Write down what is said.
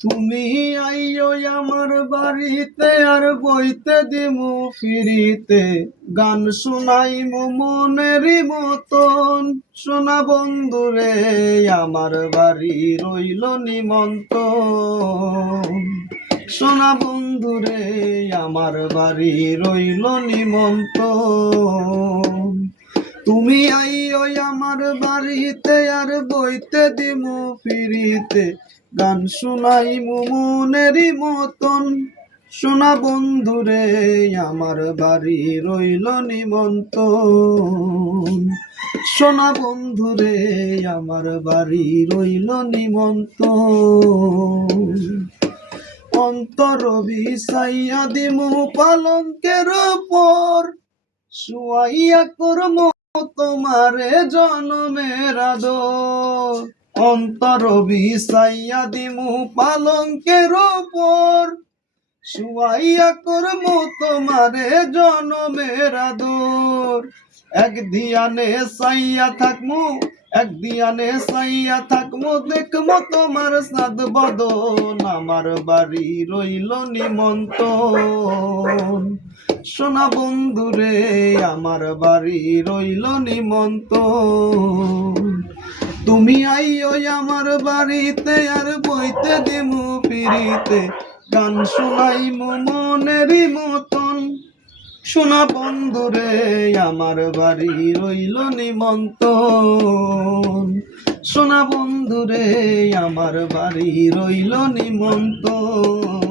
তুমি আইও আমার বাড়িতে আর বইতে দিমু ফিরিতে, গান শোনাইমু মনেরই মতন। শোনা বন্ধুরে আমার বাড়ি রইল নিমন্ত্রণ। শোনা বন্ধুরে আমার বাড়ি রইল নিমন্ত্রণ। তুমি আইও আমার বাড়িতে আর বইতে দিমু ফিরিতে, গান শুনাইমু মনেরই মতন। শোনা বন্ধুরে আমার বাড়ি রইল নিমন্ত্রণ। শোনা বন্ধুরে আমার বাড়ি রইল নিমন্ত্রণ। অন্তর বিছাইয়া দিমু পালঙ্কের উপর, শুয়াইয়া করম তোমারে জনমের আদর। অন্তর বিছাইয়া দিমু পালঙ্কের উপর, শুয়াইয়া করম তোমারে জনমের আদর। এক ধিয়ানে চাইয়া থাকমু, এক ধিয়ানে চাইয়া থাকমু, দেখমু তোমার সাদ বদন। আমার বাড়ি রইল নিমন্ত্রণ। শোনা বন্ধুরে আমার বাড়ি রইল নিমন্ত্রণ। তুমি আইও আমার বাড়িতে আর বইতে দিমু ফিরিতে, গান শোনাইমু মনেরই মতন। শোনা বন্ধুরে আমার বাড়ি রইল নিমন্ত্রণ। শোনা বন্ধুরে আমার বাড়ি রইল নিমন্ত্রণ।